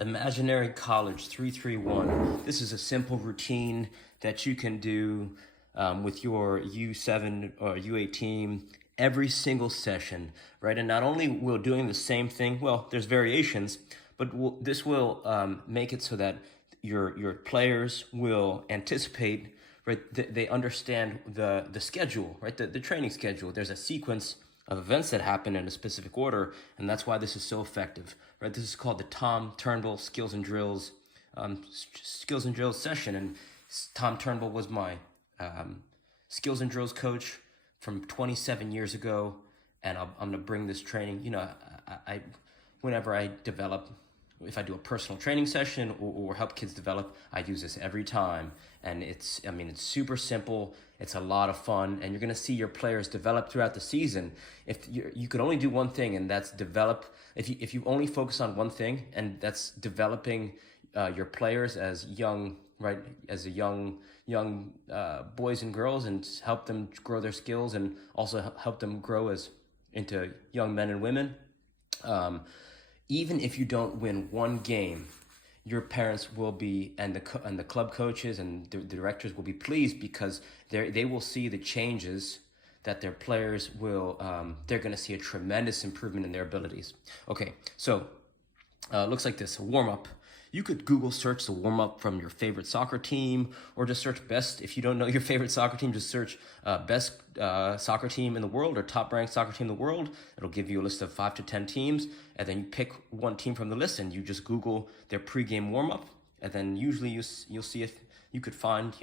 Imaginary College 331. This is a simple routine that you can do with your U7 or U8 team every single session, right? And not only will doing the same thing, well, there's variations, but this will make it so that your players will anticipate, right? They understand the schedule, right? The training schedule. There's a sequence of events that happen in a specific order, and that's why this is so effective, right? This is called the Tom Turnbull Skills and Drills session, and Tom Turnbull was my skills and drills coach from 27 years ago, and I'm gonna bring this training. I whenever I develop, if I do a personal training session or help kids develop, I use this every time. And it's super simple. It's a lot of fun, and you're gonna see your players develop throughout the season. If you could only do one thing, and that's develop. If you only focus on one thing, and that's developing your players as young, right, as a young boys and girls, and help them grow their skills, and also help them grow as into young men and women. Even if you don't win one game, your parents will be, and the club coaches and the directors will be pleased, because they will see the changes that their players will. They're going to see a tremendous improvement in their abilities. Okay, so looks like this: a warm up. You could Google search the warm up from your favorite soccer team, or just search best. If you don't know your favorite soccer team, just search best soccer team in the world, or top ranked soccer team in the world. It'll give you a list of 5 to 10 teams, and then you pick one team from the list, and you just Google their pregame warm up, and then usually you'll see if you could find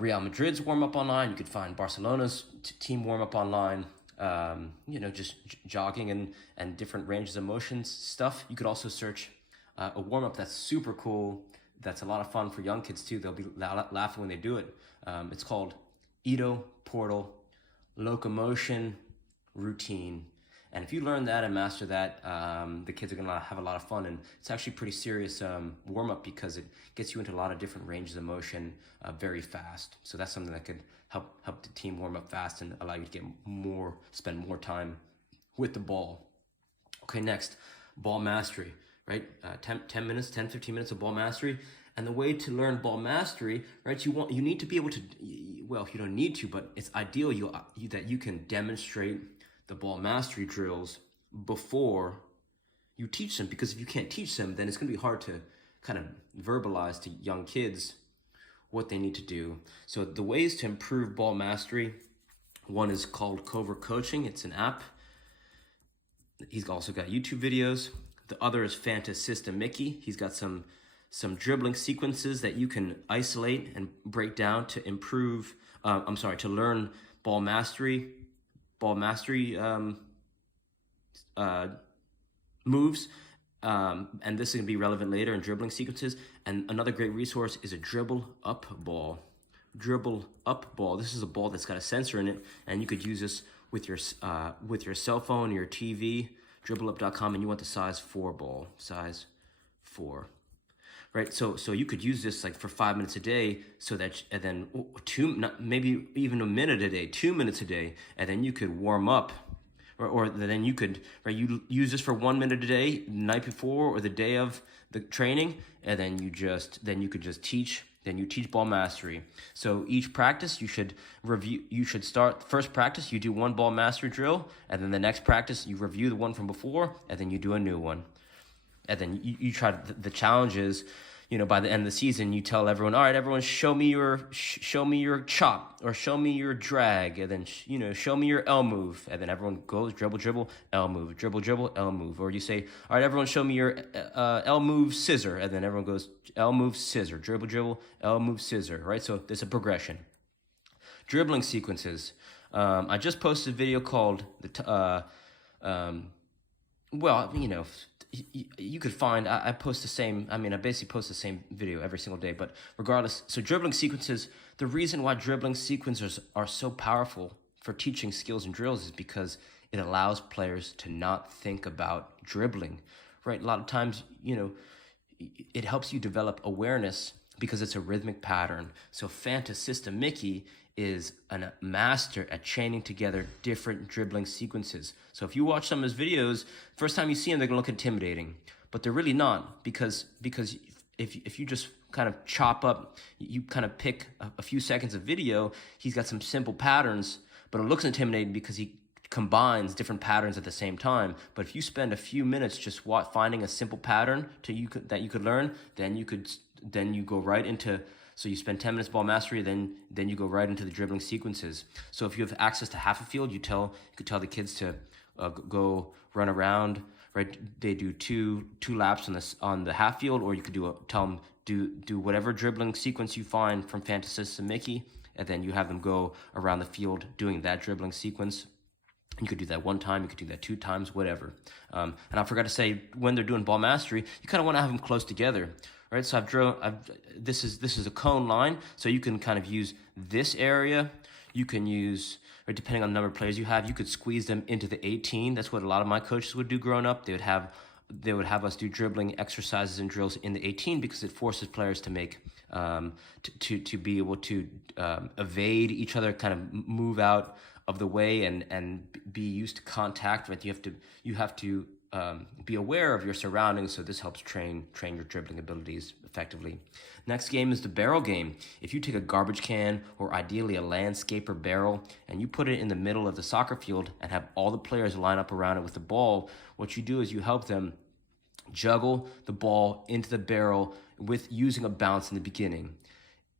Real Madrid's warm up online. You could find Barcelona's team warm up online. Just jogging and different ranges of motions stuff. You could also search a warm-up that's super cool, that's a lot of fun for young kids too. They'll be laughing when they do it. It's called Ito Portal Locomotion Routine. And if you learn that and master that, the kids are gonna have a lot of fun. And it's actually pretty serious warm-up, because it gets you into a lot of different ranges of motion very fast. So that's something that could help the team warm up fast and allow you to spend more time with the ball. Okay, next, ball mastery. Right, 10 minutes, 10, 15 minutes of ball mastery. And the way to learn ball mastery, right, you need to be able to, well, you don't need to, but it's ideal that you can demonstrate the ball mastery drills before you teach them. Because if you can't teach them, then it's going to be hard to kind of verbalize to young kids what they need to do. So the ways to improve ball mastery, one is called Covert Coaching. It's an app. He's also got YouTube videos. The other is Fantasista Mickey. He's got some dribbling sequences that you can isolate and break down to improve. To learn ball mastery moves. And this is gonna be relevant later in dribbling sequences. And another great resource is a dribble up ball. Dribble up ball. This is a ball that's got a sensor in it, and you could use this with your cell phone, your TV. Dribbleup.com, and you want the size 4 ball, size 4, right? So you could use this like for 5 minutes a day, so that, and then maybe even a minute a day, 2 minutes a day, and then you could warm up, or then you could, right? You use this for 1 minute a day, the night before or the day of the training, and then you could just teach. Then you teach ball mastery. So each practice, you should start first practice, you do one ball mastery drill, and then the next practice, you review the one from before, and then you do a new one. And then you try the challenges, by the end of the season, you tell everyone, all right, everyone, show me your chop, or show me your drag, and then, show me your L move. And then everyone goes dribble, L move, dribble, L move. Or you say, all right, everyone, show me your L move scissor. And then everyone goes L move scissor, dribble, L move scissor, right? So there's a progression. Dribbling sequences. I just posted a video called you could find, I post the same, I basically post the same video every single day, but regardless, so dribbling sequences, the reason why dribbling sequences are so powerful for teaching skills and drills is because it allows players to not think about dribbling, right? A lot of times, it helps you develop awareness because it's a rhythmic pattern. So Fantasista Mickey is a master at chaining together different dribbling sequences. So if you watch some of his videos, first time you see him, they're gonna look intimidating. but they're really not, because if you just kind of chop up, you kind of pick a few seconds of video, he's got some simple patterns, but it looks intimidating because he combines different patterns at the same time. But if you spend a few minutes just finding a simple pattern that you could learn, then you go right into. So you spend 10 minutes ball mastery, then you go right into the dribbling sequences. So if you have access to half a field, you could tell the kids to go run around. Right, they do two laps on the half field, or you could tell them do whatever dribbling sequence you find from Fantasist and Mickey, and then you have them go around the field doing that dribbling sequence. You could do that one time, you could do that 2 times, whatever. And I forgot to say, when they're doing ball mastery, you kind of want to have them close together, right? So this is a cone line, so you can kind of use this area. You can use, or depending on the number of players you have, you could squeeze them into the 18. That's what a lot of my coaches would do growing up. They would have us do dribbling exercises and drills in the 18 because it forces players to make to be able to evade each other, kind of move out of the way and be used to contact. Right, you have to be aware of your surroundings. So this helps train your dribbling abilities effectively. Next game is the barrel game. If you take a garbage can, or ideally a landscaper barrel, and you put it in the middle of the soccer field and have all the players line up around it with the ball, what you do is you help them juggle the ball into the barrel with using a bounce in the beginning.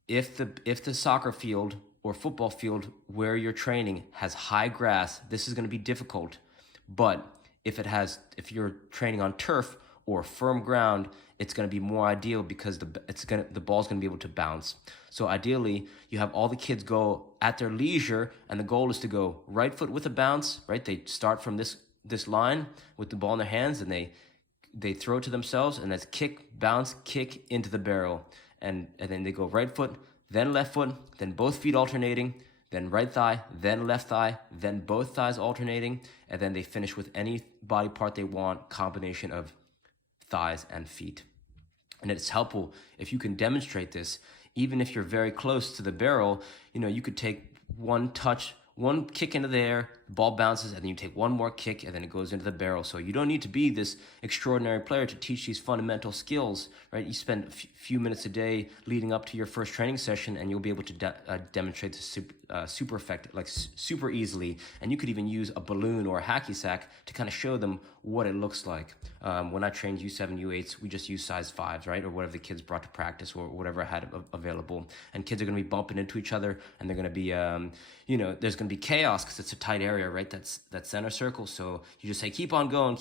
If the soccer field or football field where you're training has high grass, this is going to be difficult. But if you're training on turf or firm ground, it's going to be more ideal because the ball's going to be able to bounce. So ideally, you have all the kids go at their leisure, and the goal is to go right foot with a bounce. Right, they start from this line with the ball in their hands, and they throw to themselves, and that's kick, bounce, kick into the barrel, and then they go right foot, then left foot, then both feet alternating, then right thigh, then left thigh, then both thighs alternating, and then they finish with any body part they want, combination of thighs and feet. And it's helpful if you can demonstrate this. Even if you're very close to the barrel, you could take one kick into the air, the ball bounces, and then you take one more kick, and then it goes into the barrel. So you don't need to be this extraordinary player to teach these fundamental skills, right? You spend a few minutes a day leading up to your first training session, and you'll be able to demonstrate this super effective, like super easily. And you could even use a balloon or a hacky sack to kind of show them what it looks like. When I trained U7, U8s, we just used size 5s, right? Or whatever the kids brought to practice, or whatever I had available. And kids are going to be bumping into each other, and they're going to be, there's going to be chaos because it's a tight area, right? That's center circle. So you just say, keep on going.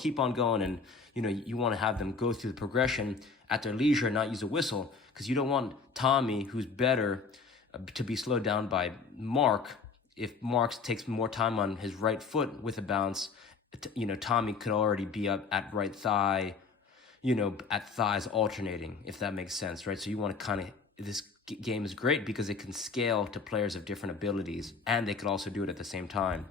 And, you want to have them go through the progression at their leisure and not use a whistle, because you don't want Tommy, who's better, to be slowed down by Mark. If Mark takes more time on his right foot with a bounce, Tommy could already be up at right thigh, at thighs alternating, if that makes sense, right? So you want to this game is great because it can scale to players of different abilities, and they could also do it at the same time.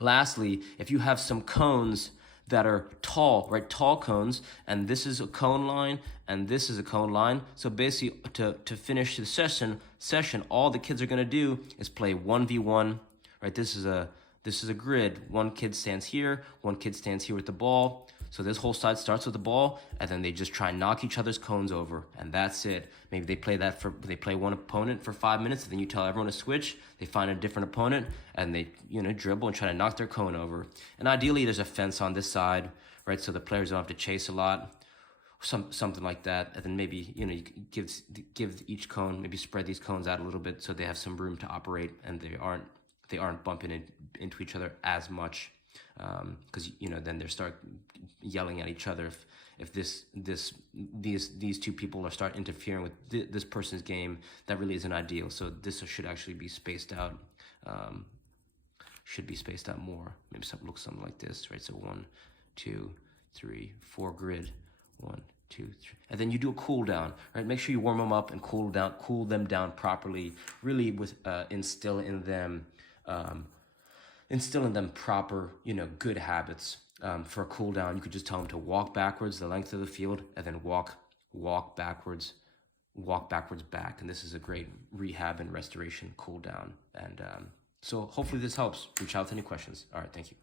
Lastly, if you have some cones that are tall, right? Tall cones, and this is a cone line, and this is a cone line. So basically, to finish the session, all the kids are going to do is play 1v1, right? This is a grid. One kid stands here, one kid stands here with the ball. So this whole side starts with the ball, and then they just try and knock each other's cones over, and that's it. Maybe they play one opponent for 5 minutes, and then you tell everyone to switch. They find a different opponent, and they dribble and try to knock their cone over. And ideally, there's a fence on this side, right? So the players don't have to chase a lot, something like that. And then maybe you give each cone, maybe spread these cones out a little bit so they have some room to operate, and they aren't bumping into each other as much. Because then they start yelling at each other if these two people start interfering with this person's game. That really isn't ideal. So this should actually be spaced out. Should be spaced out more. Maybe something like this, right? So 1, 2, 3, 4 grid. 1, 2, 3, and then you do a cool down, right? Make sure you warm them up and cool them down properly. Really, with instill in them proper, good habits. For a cool down, you could just tell them to walk backwards the length of the field, and then walk backwards back. And this is a great rehab and restoration cool down. And so hopefully this helps. Reach out with any questions. All right, thank you.